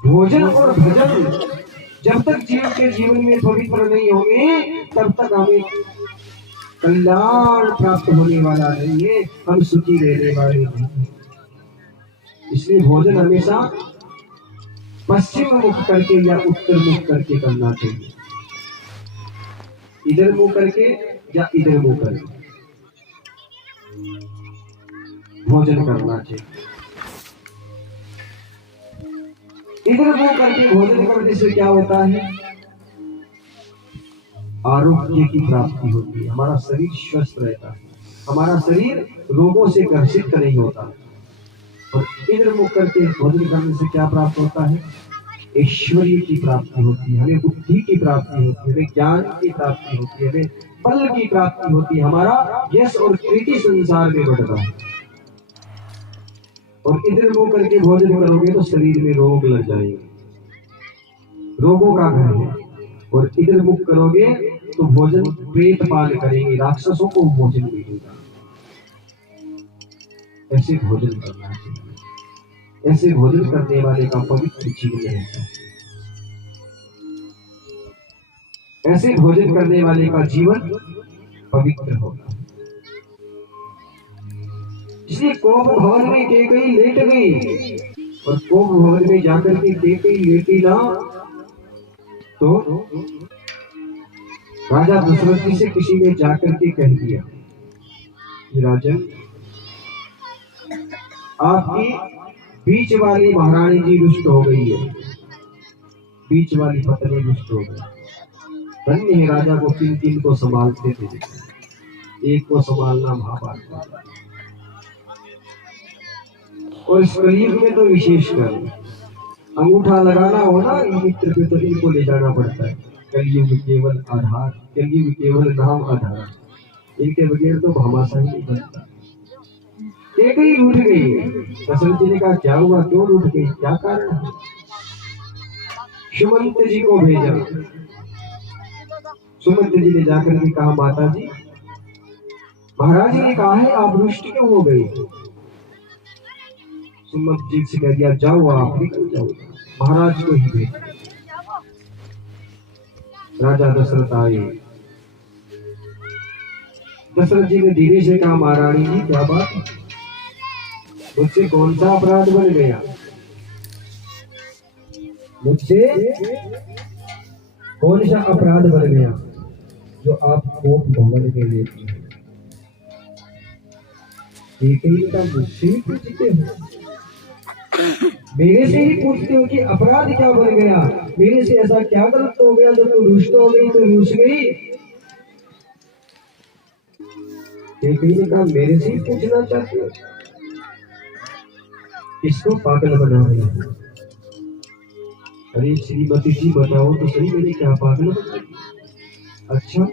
भोजन और भजन जब तक जीव के जीवन में पवित्र नहीं होंगे तब तक हमें कल्याण प्राप्त होने वाला नहीं है, हम सुखी रहने वाले नहीं। इसलिए भोजन हमेशा पश्चिम मुख करके या उत्तर मुख करके करना चाहिए, इधर मुंह करके या इधर मुंह करके भोजन करना चाहिए। इधर मुंह करके भोजन करने से क्या होता है, आरोग्य की प्राप्ति होती है, हमारा शरीर स्वस्थ रहता है, हमारा शरीर रोगों से ग्रसित नहीं होता। और इधर मुख करके भोजन करने से क्या प्राप्त होता है, ऐश्वर्य की प्राप्ति होती है, हमें बुद्धि की प्राप्ति होती है, हमें ज्ञान की प्राप्ति होती है, हमें बल की प्राप्ति होती है, हमारा यश और कीर्ति संसार में बढ़ता है। और इधर मुंह करके भोजन करोगे तो शरीर में रोग लग जाएंगे, रोगों का घर है। और इधर मुख करोगे तो भोजन पेट पाल करेंगे, राक्षसों को भोजन मिलेगा। ऐसे भोजन करना चाहिए, ऐसे भोजन करने वाले का पवित्र जीवन रहता है, ऐसे भोजन करने वाले का जीवन पवित्र होगा। इसलिए कोप भवन में कैकेयी लेट गई, और कोप भवन में जाकर के कैकेयी लेटी ना तो राजा दशरथ जी से किसी ने जाकर के कह दिया कि राजन, आपकी बीच वाली महारानी जी रुष्ट हो गई है, बीच वाली पत्नी रुष्ट हो गई। धन्य है राजा को किन किन को संभालते थे, एक को संभालना महाभारत, और इस कलयुग में तो विशेषकर अंगूठा लगाना हो ना मित्र पे तो इनको ले जाना पड़ता है। कलयुग केवल आधार, कलयुग केवल नाम आधार, इनके बगैर तो भामाशाही नहीं बनता। कैकेयी रूठ गई, दशरथ जी ने कहा क्या हुआ, क्यों रूठ गई, क्या कारण है। सुमंत जी को भेजा, सुमंत जी ने जाकर के कहा माता जी, महाराज ने कहा है आप रुष्ट क्यों हो गई। सुमंत जी से कह दिया जाओ आप निकल जाओ, महाराज को ही भेज। राजा दशरथ आए, दशरथ जी ने धीरे से कहा महारानी जी क्या बात, मुझसे कौन सा अपराध बन गया, मुझसे कौन सा अपराध बन गया जो आप कोप भवन में लेते हैं। का मुझसे ही पूछते हो, मेरे से ही पूछते हो कि अपराध क्या बन गया, मेरे से ऐसा क्या गलत हो गया जब तू रुष्ट हो गई तो रुस गई। ने कहा मेरे से ही पूछना चाहते हो, इसको पागल बना रही है। अरे श्रीमती जी बताओ तो सही, मैंने क्या पागल बना। अच्छा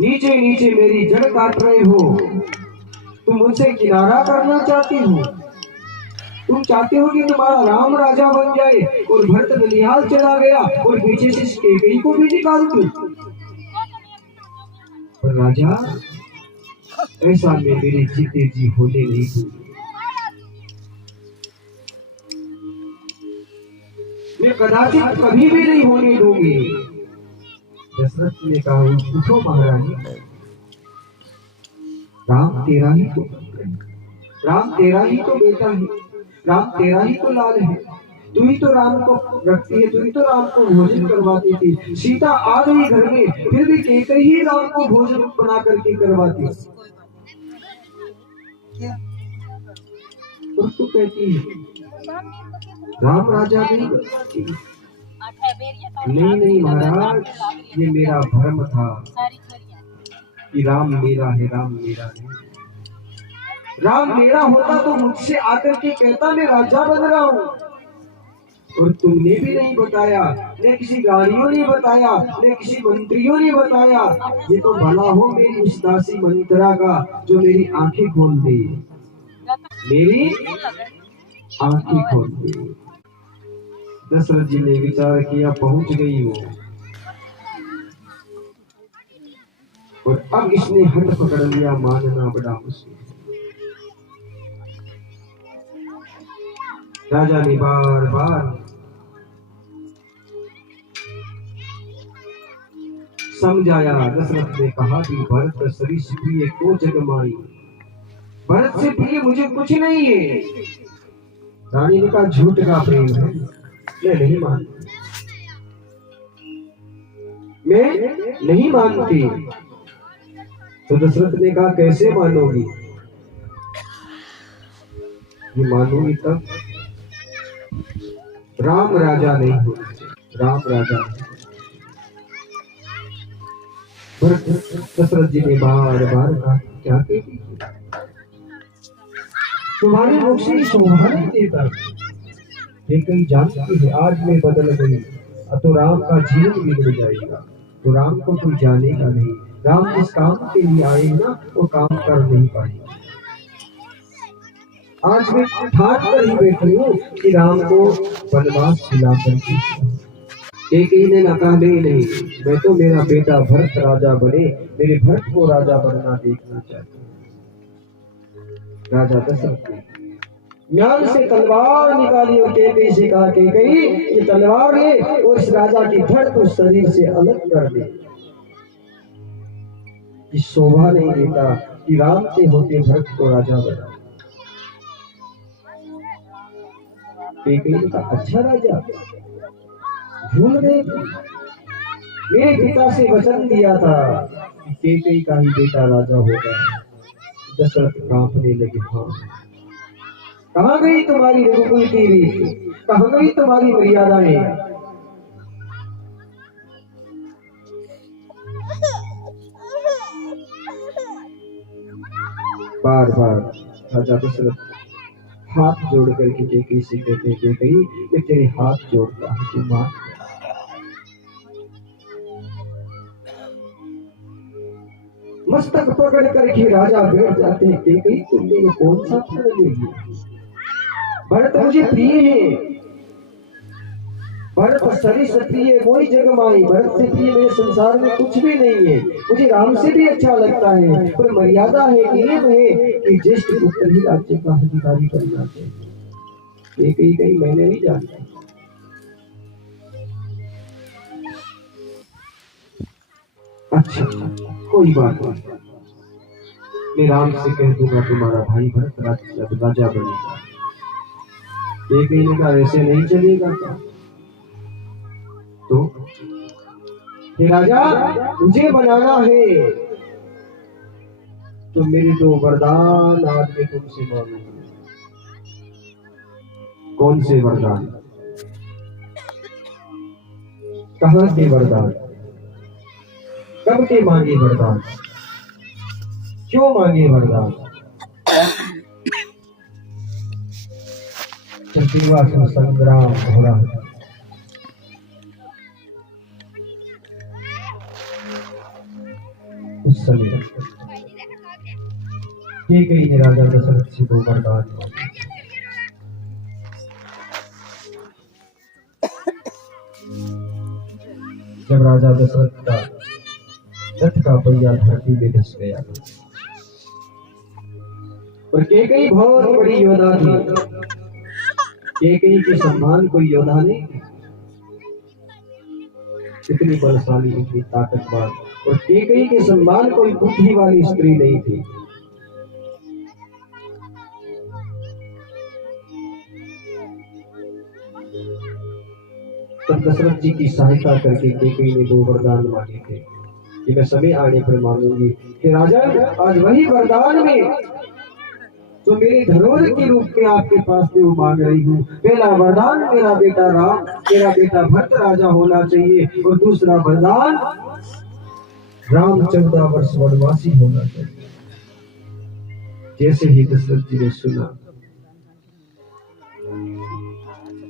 नीचे नीचे मेरी जड़ काट रहे हो, तुम मुझसे किनारा करना चाहती हो, तुम चाहते हो कि तुम्हारा राम राजा बन जाए और भरत ननिहाल चला गया और पीछे से कैकेयी को भी निकाल दूं। पर राजा ऐसा मैं मेरे जीते जी होने नहीं दूंगी, मैं कदाचित कभी भी नहीं होने दूंगी। दशरथ ने कहा उठो महारानी, राम तेरा ही तो, राम तेरा ही तो बेटा है, राम तेरा ही तो लाल है, तू ही तो राम को रखती है, तू ही तो राम को भोजन करवाती थी। सीता आ गई घर में, फिर भी कैकेयी ही राम को भोजन बना करके करवाती। और तू कहती है राम राजा नहीं बनती। नहीं नहीं महाराज, ये मेरा भ्रम था कि राम मेरा है, राम मेरा नहीं। राम मेरा होता तो मुझसे आकर के कहता मैं राजा बन रहा हूँ, और तुमने भी नहीं बताया, न किसी गाड़ियों ने बताया, न किसी मंत्रियों ने बताया। ये तो भला हो मेरी उस दासी मंत्रा का जो मेरी आंखें खोल दे, मेरी आंखें खोल दे। दशरथ जी ने विचार किया, पहुंच गई वो, और अब इसने हट पकड़ लिया, मानना बड़ा मुश्किल। राजा ने बार बार समझाया। दशरथ ने कहा कि भरत सरिस प्रिय को जगमाई, भरत से प्रिय मुझे कुछ नहीं है। रानी ने कहा झूठ का प्रेम है, मैं नहीं मानती, मैं नहीं मानती। तो दशरथ ने कहा कैसे मानोगी? ये मानोगी तब राम राजा नहीं हो, राम राजा। दशरथ जी ने बार बार कहा क्या कहती, तुम्हारे मुख से शोभा नहीं देता। ये कहीं जानती है आज मैं बदल गई तो राम का जीवन बिगड़ जाएगा। तो राम को कोई जानेगा नहीं, राम जिस काम के लिए आए ना वो काम कर नहीं पाए। आज मैं ठाट कर ही बैठी हूँ कि राम को वनवास दिला करके। एक ही ने कहा नहीं, मैं तो मेरा बेटा भरत राजा बने, मेरे भरत को राजा बनना देखना चाहता हूँ। राजा दशरथ ने म्यान से तलवार निकाली और कैकेयी से कहा कैकेयी ये तलवार है और इस राजा की धड़ को शरीर से अलग कर दे। इस शोभा नहीं देता कि राम के होते भरत को राजा बना। कैकेयी ने कहा अच्छा राजा, भूल गए मेरे पिता से वचन दिया था कि कैकेयी का ही बेटा राजा होगा। दशरथ कांपने लगे। हाँ, कहाँ गई तुम्हारी रघुकुल की रीत, कहाँ गई तुम्हारी मर्यादाएं? बार बार राजा दशरथ हाथ जोड़ करके कैकेयी से कहते कैकेयी मैं तेरे हाथ जोड़ता हूँ, तू मान। मस्तक पकड़ करके राजा बैठ जाते हैं। कैकेयी तुम मेरे कौन सा फल लेगी? भरत मुझे प्रिय है, भरत सरिस प्रिय मोई जगमाई, भरत से प्रिय मेरे संसार में कुछ भी नहीं है। मुझे राम से भी अच्छा लगता है, पर मर्यादा है, नियम है कि ज्येष्ठ पुत्र ही राज्य का अधिकारी बनना चाहिए। कैकेयी कहीं मैंने नहीं जानता। अच्छा कोई बात नहीं, मैं राम से कह दूंगा तुम्हारा भाई भरत राजा बनेगा। कैकेयी ने कहा ऐसे नहीं चलेगा क्या? तो राजा मुझे बनाना है तो मेरे दो वरदान आज मैं तुमसे मांगूंगा। कौन से वरदान? कहां के वरदान? कब के मांगे वरदान? क्यों मांगे वरदान? चतुर्वास संग्राम हो रहा है, उस समय कैकेयी ने राजा दशरथ से दो वरदान मांगे। जब राजा दशरथ का रथ का पहिया धरती में धस गया और कैकेयी बहुत बड़ी योद्धा थी, कैकेयी के सम्मान कोई योद्धा नहीं, इतनी बलशाली इतनी ताकतवर, और कैकेयी के सम्मान कोई बुद्धि वाली स्त्री नहीं थी। तब दशरथ जी की सहायता करके कैकेयी ने दो वरदान मांगे थे कि मैं समय आने पर मांगूंगी कि राजा आज वही वरदान में तो मेरे धरोहर के रूप में आपके पास में वो मांग रही हूँ। पहला वरदान मेरा बेटा राम, मेरा बेटा भरत राजा होना चाहिए, और दूसरा वरदान राम 14 वर्ष वनवासी होना चाहिए। जैसे ही दशरथ जी ने सुना,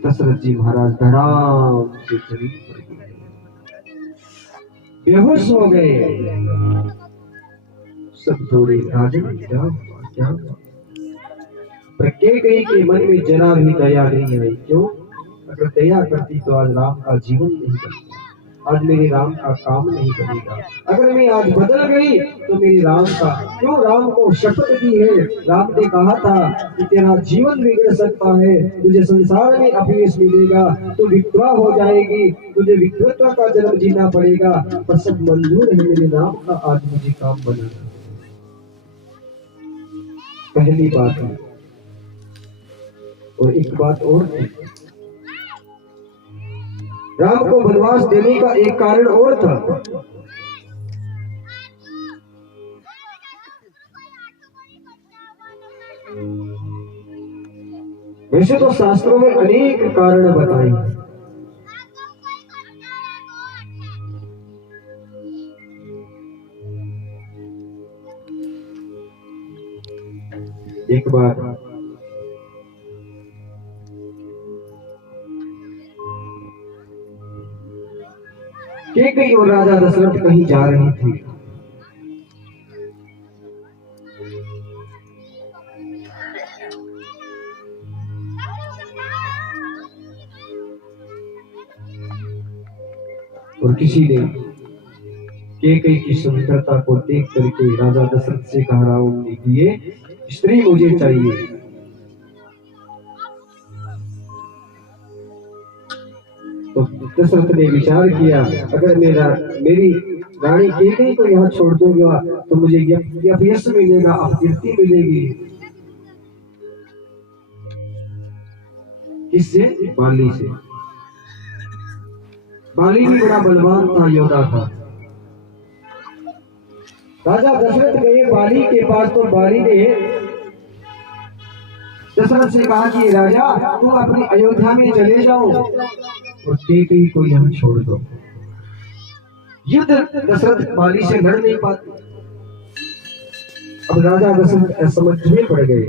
दशरथ जी महाराज धड़ाम से जमीन पर गिरे, बेहोश हो गए। सब दौड़े, राजन क्या हुआ क्या हुआ? पर कैकेयी के मन में जरा भी दया नहीं आई। क्यों? अगर दया करती तो आज राम का जीवन नहीं बचता। आज मेरे राम का काम नहीं बनेगा। अगर मैं आज बदल गई तो मेरे राम का, क्यों राम को शपथ दी है, राम ने कहा था कि तेरा जीवन बिगड़ सकता है, तुझे संसार में अपयश मिलेगा, तू विधवा हो जाएगी, तुझे विधवत्व का जन्म जीना पड़ेगा, पर सब मंजूर है मेरे राम का आज मुझे काम बनाना। पहली बात है। और एक बात और थी, राम को वनवास देने का एक कारण और था। वैसे तो शास्त्रों में अनेक कारण बताए, एक बार कैकेयी और राजा दशरथ कहीं जा रहे थे। और किसी ने कैकेयी की सुंदरता को देख करके राजा दशरथ से कहा, रावण ने कि ये स्त्री मुझे चाहिए। तो दशरथ ने विचार किया, अगर मेरी रानी कैकेयी को यहाँ छोड़ दूंगा तो मुझे यश मिलेगा, अपकीर्ति मिलेगी। किससे? बाली से। बाली भी बड़ा बलवान था, योद्धा था। राजा दशरथ गए बाली के पास, तो बाली ने दशरथ से कहा कि राजा तुम अपनी अयोध्या में चले जाओ और कैकेयी को यहाँ छोड़ दो। युद्ध दशरथ बाली से लड़ नहीं पाते। अब राजा दशरथ असमझ में पड़ गए।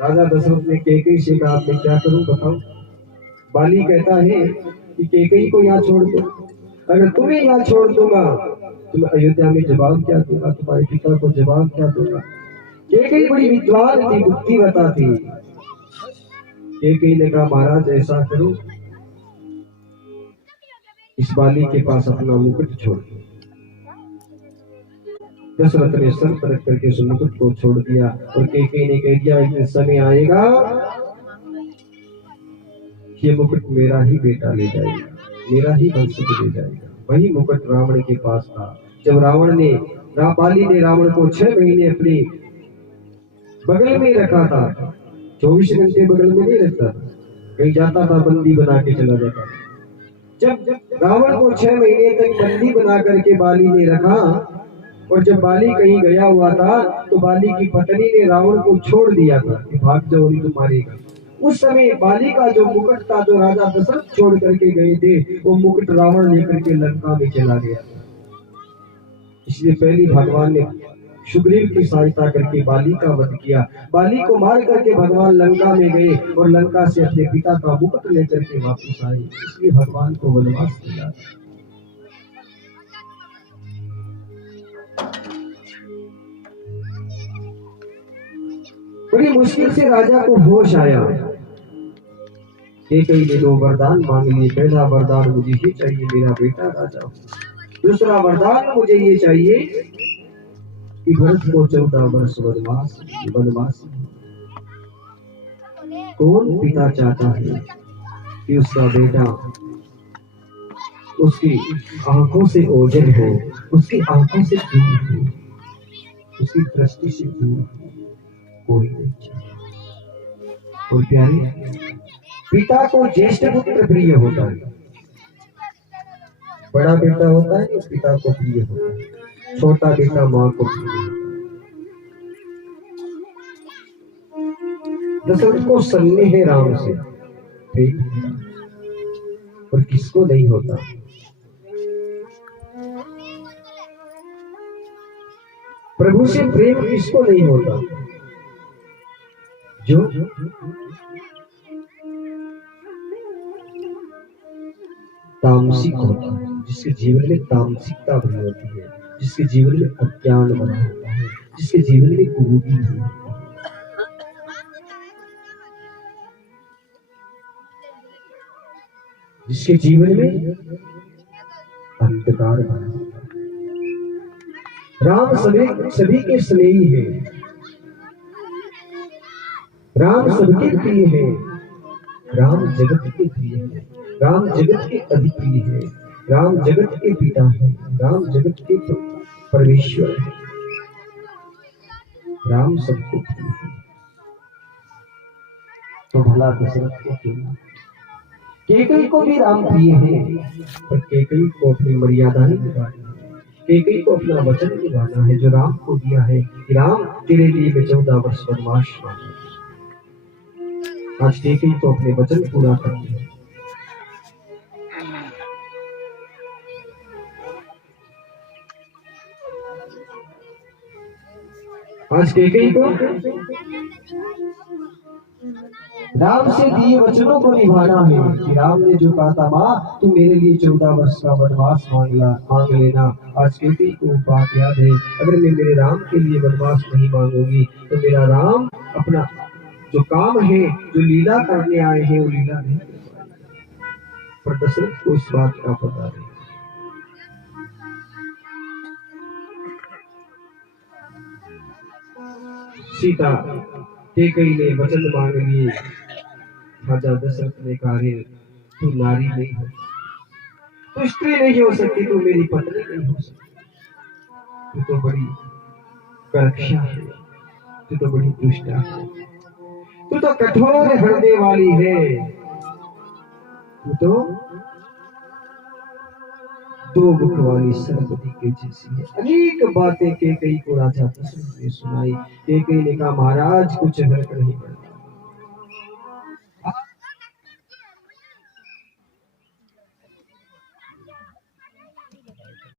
राजा दशरथ ने कैकेयी से कहा, मैं क्या करूं बताओ। बाली कहता है कि कैकेयी को यहाँ छोड़ दो, अगर तुम्हें यहाँ छोड़ दूंगा तो मैं अयोध्या में जवाब क्या दूंगा, तुम्हारे पिता को जवाब क्या दूंगा। कैकेयी बड़ी विद्वान थी, बुद्धिमता थी। कैकेयी ने कहा, महाराज ऐसा करो, इस बाली के पास अपना मुकुट छोड़ दो। दशरथ ने सर पर रख करके उस मुकुट को छोड़ दिया और कैकेयी ने कह दिया, एक समय आएगा ये मुकुट मेरा ही बेटा ले जाएगा, मेरा ही वंशज ले जाएगा। वही मुकुट रावण के पास था। जब बाली ने रावण को 6 महीने अपने बगल में रखा था, 24 घंटे बगल में नहीं रखता था, कहीं जाता था बंदी बना के चला जाता था। जब रावण को 6 महीने तक बंदी बना करके बाली ने रखा, और जब बाली कहीं गया हुआ था तो बाली की पत्नी ने रावण को छोड़ दिया था कि भाग जाओ नहीं तो मारेगा। उस समय बाली का जो मुकुट था, जो राजा दशरथ छोड़ करके गए थे, वो मुकुट रावण लेकर के लंका में चला गया। इसलिए पहले भगवान ने सुग्रीव की सहायता करके बाली का वध किया। बाली को मार करके भगवान लंका में गए और लंका से अपने पिता का मुकुट लेकर के वापस आए। इसलिए भगवान को वनवास मिला। बड़ी मुश्किल से राजा को होश आया। कैकेयी ने 2 वरदान मांग लिए। पहला वरदान, मुझे ये चाहिए मेरा बेटा राजा हो। दूसरा वरदान, मुझे ये चाहिए कि भरत को 14 वर्ष वनवास। कौन पिता चाहता है कि उसका बेटा उसकी आंखों से ओझल हो, उसकी आंखों से दूर हो, उसकी दृष्टि से दूर हो? कोई नहीं चाहता। और प्यारे, पिता को ज्येष्ठ पुत्र प्रिय होता है। बड़ा बेटा होता है पिता को प्रिय होता है, छोटा बेटा माँ को प्रिय होता है। दशरथ को स्नेह है राम से, प्रेम, और किसको नहीं होता। प्रभु से प्रेम किसको नहीं होता। जो तामसिक होता है, जिसके जीवन में तामसिकता भरी होती है, जिसके जीवन में अज्ञान भरा होता है, जिसके जीवन में कुबूती भरी होती है। जिसके जीवन में अंधकार भरा होता है। राम सभी के स्नेही है, राम सबके प्रिय है, राम जगत के प्रिय है, राम जगत के अधिप्रिय है, राम जगत के पिता है, राम जगत के परमेश्वर है, राम सबको प्रिय है। तो भला दशरथ को क्यों ना, कैकेयी को भी राम प्रिय है, पर कैकेयी को अपनी मर्यादा नहीं निभानी है, कैकेयी को अपना वचन निभाना है जो राम को दिया है कि राम तेरे लिए मैं 14 वर्ष वनवास मांगूंगा। आज कैकेयी को अपने वचन पूरा करना है। आज कैकेयी को राम से दिए वचनों को निभाना है कि राम ने जो कहा था, माँ तू मेरे लिए 14 वर्ष का वनवास मांग लेना। आज कैकेयी को बात याद है, अगर मैं मेरे राम के लिए वनवास नहीं मांगूंगी तो मेरा राम अपना जो काम है, जो लीला करने आए हैं, वो लीला नहीं कर पाएगा। पर दशरथ को इस बात का पता नहीं। सीता कैकेयी ने वचन मांग लिए, राजा दशरथ ने कहा, तू नारी नहीं हो, तू स्त्री नहीं हो सकती, तू मेरी पत्नी नहीं हो सकती, तू तो बड़ी करक्षा है, तू तो बड़ी दुष्टा है, तू तो कठोर हृदय वाली है, तू तो दो मुख वाली सरस्वती के जैसी है। अनेक बातें कैकेयी को राजा दशरथ ने सुनाई। कैकेयी ने कहा, महाराज कुछ फर्क नहीं पड़ता,